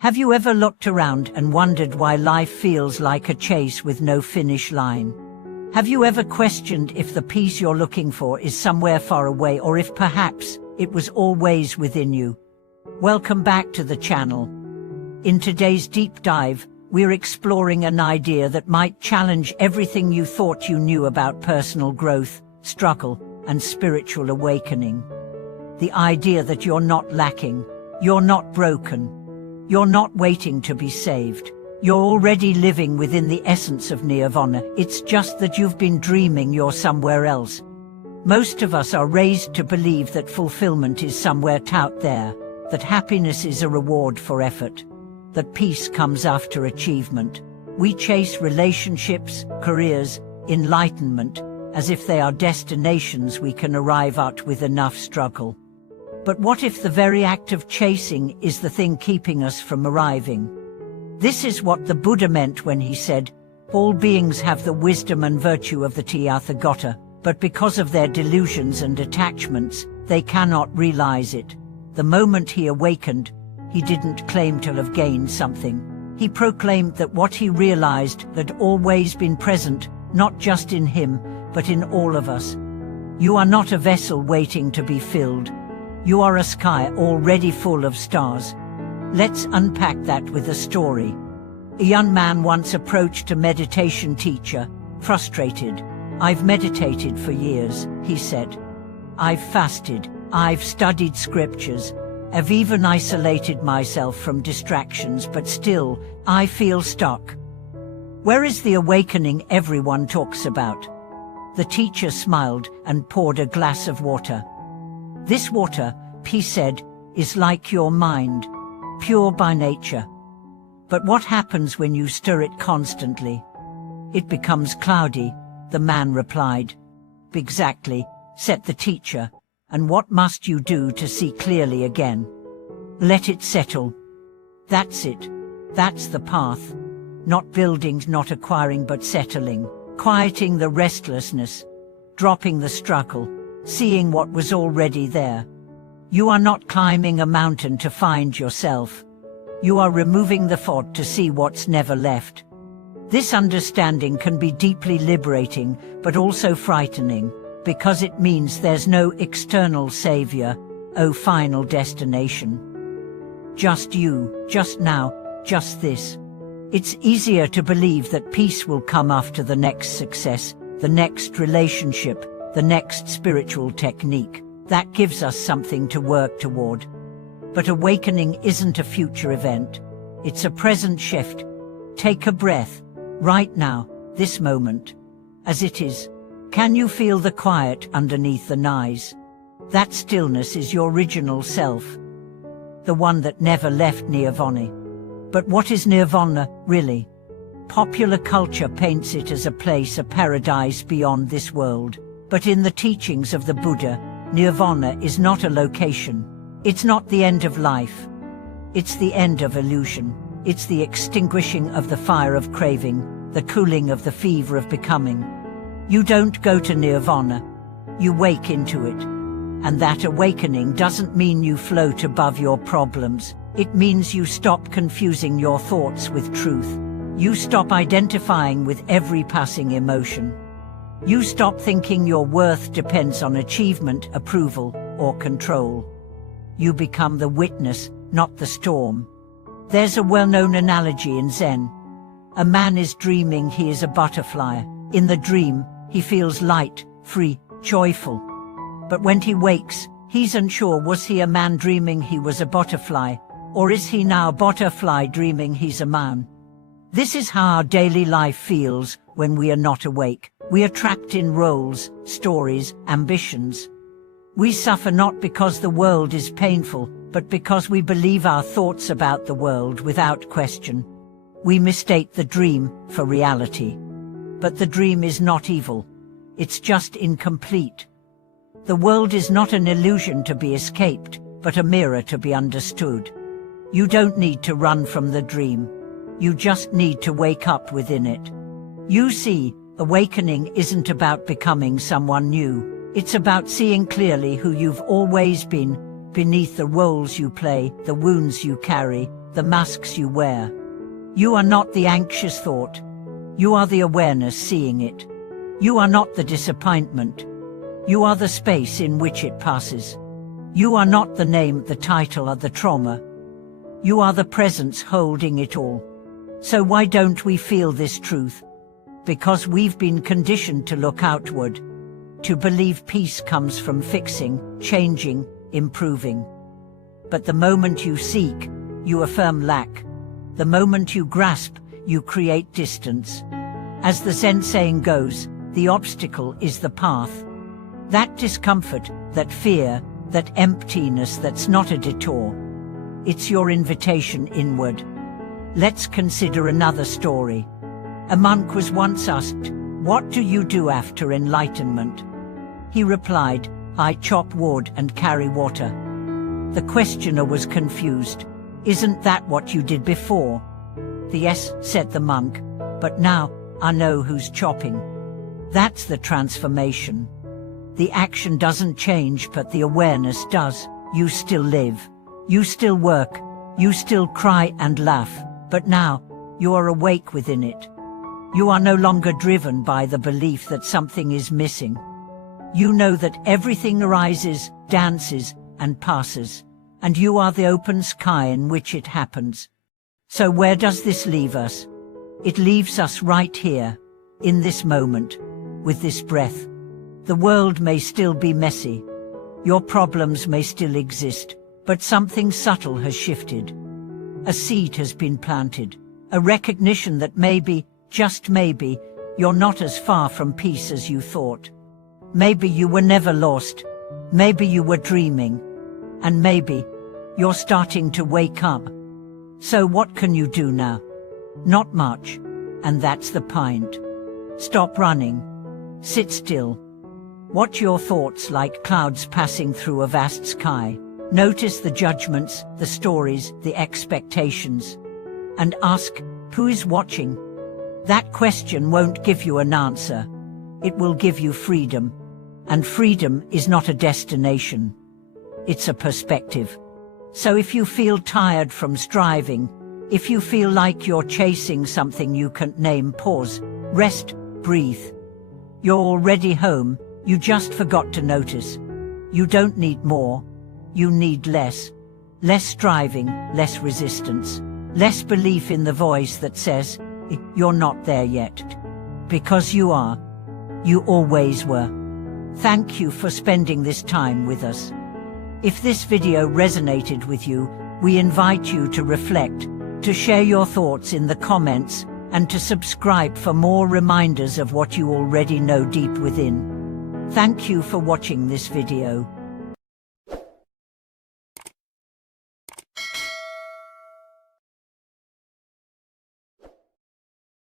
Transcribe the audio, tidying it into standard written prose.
Have you ever looked around and wondered why life feels like a chase with no finish line? Have you ever questioned if the peace you're looking for is somewhere far away, or if perhaps it was always within you? Welcome back to the channel. In today's deep dive, we're exploring an idea that might challenge everything you thought you knew about personal growth, struggle, and spiritual awakening. The idea that you're not lacking, you're not broken, you're not waiting to be saved. You're already living within the essence of Nirvana. It's just that you've been dreaming you're somewhere else. Most of us are raised to believe that fulfillment is somewhere out there, that happiness is a reward for effort, that peace comes after achievement. We chase relationships, careers, enlightenment, as if they are destinations we can arrive at with enough struggle. But what if the very act of chasing is the thing keeping us from arriving? This is what the Buddha meant when he said, "All beings have the wisdom and virtue of the Tathagata, but because of their delusions and attachments, they cannot realize it." The moment he awakened, he didn't claim to have gained something. He proclaimed that what he realized had always been present, not just in him, but in all of us. You are not a vessel waiting to be filled. You are a sky already full of stars. Let's unpack that with a story. A young man once approached a meditation teacher, frustrated. "I've meditated for years," he said. "I've fasted, I've studied scriptures, I've even isolated myself from distractions, but still, I feel stuck. Where is the awakening everyone talks about?" The teacher smiled and poured a glass of water. "This water," he said, "is like your mind, pure by nature. But what happens when you stir it constantly?" "It becomes cloudy," the man replied. "Exactly," said the teacher. "And what must you do to see clearly again?" "Let it settle." That's it. That's the path. Not building, not acquiring, but settling, quieting the restlessness, dropping the struggle, seeing what was already there. You are not climbing a mountain to find yourself. You are removing the fog to see what's never left. This understanding can be deeply liberating, but also frightening, because it means there's no external savior, no final destination. Just you, just now, just this. It's easier to believe that peace will come after the next success, the next relationship, the next spiritual technique. That gives us something to work toward. But awakening isn't a future event. It's a present shift. Take a breath, right now, this moment. As it is, can you feel the quiet underneath the noise? That stillness is your original self. The one that never left Nirvana. But what is Nirvana, really? Popular culture paints it as a place, a paradise beyond this world. But in the teachings of the Buddha, Nirvana is not a location. It's not the end of life. It's the end of illusion. It's the extinguishing of the fire of craving, the cooling of the fever of becoming. You don't go to Nirvana. You wake into it. And that awakening doesn't mean you float above your problems. It means you stop confusing your thoughts with truth. You stop identifying with every passing emotion. You stop thinking your worth depends on achievement, approval, or control. You become the witness, not the storm. There's a well-known analogy in Zen. A man is dreaming he is a butterfly. In the dream, he feels light, free, joyful. But when he wakes, he's unsure, was he a man dreaming he was a butterfly, or is he now a butterfly dreaming he's a man? This is how our daily life feels when we are not awake. We are trapped in roles, stories, ambitions. We suffer not because the world is painful, but because we believe our thoughts about the world without question. We mistake the dream for reality. But the dream is not evil. It's just incomplete. The world is not an illusion to be escaped, but a mirror to be understood. You don't need to run from the dream. You just need to wake up within it. You see, awakening isn't about becoming someone new. It's about seeing clearly who you've always been, beneath the roles you play, the wounds you carry, the masks you wear. You are not the anxious thought. You are the awareness seeing it. You are not the disappointment. You are the space in which it passes. You are not the name, the title, or the trauma. You are the presence holding it all. So why don't we feel this truth? Because we've been conditioned to look outward, to believe peace comes from fixing, changing, improving. But the moment you seek, you affirm lack. The moment you grasp, you create distance. As the Zen saying goes, the obstacle is the path. That discomfort, that fear, that emptiness, that's not a detour. It's your invitation inward. Let's consider another story. A monk was once asked, "What do you do after enlightenment?" He replied, "I chop wood and carry water." The questioner was confused. "Isn't that what you did before?" "Yes," said the monk, "but now I know who's chopping." That's the transformation. The action doesn't change, but the awareness does. You still live. You still work. You still cry and laugh. But now, you are awake within it. You are no longer driven by the belief that something is missing. You know that everything arises, dances, and passes, and you are the open sky in which it happens. So where does this leave us? It leaves us right here, in this moment, with this breath. The world may still be messy. Your problems may still exist, but something subtle has shifted. A seed has been planted, a recognition that maybe, just maybe, you're not as far from peace as you thought. Maybe you were never lost. Maybe you were dreaming. And maybe you're starting to wake up. So what can you do now? Not much. And that's the point. Stop running. Sit still. Watch your thoughts like clouds passing through a vast sky. Notice the judgments, the stories, the expectations. And ask, who is watching? That question won't give you an answer. It will give you freedom. And freedom is not a destination. It's a perspective. So if you feel tired from striving, if you feel like you're chasing something you can't name, pause, rest, breathe. You're already home, you just forgot to notice. You don't need more. You need less. Less striving, less resistance. Less belief in the voice that says, you're not there yet. Because you are. You always were. Thank you for spending this time with us. If this video resonated with you, we invite you to reflect, to share your thoughts in the comments, and to subscribe for more reminders of what you already know deep within. Thank you for watching this video.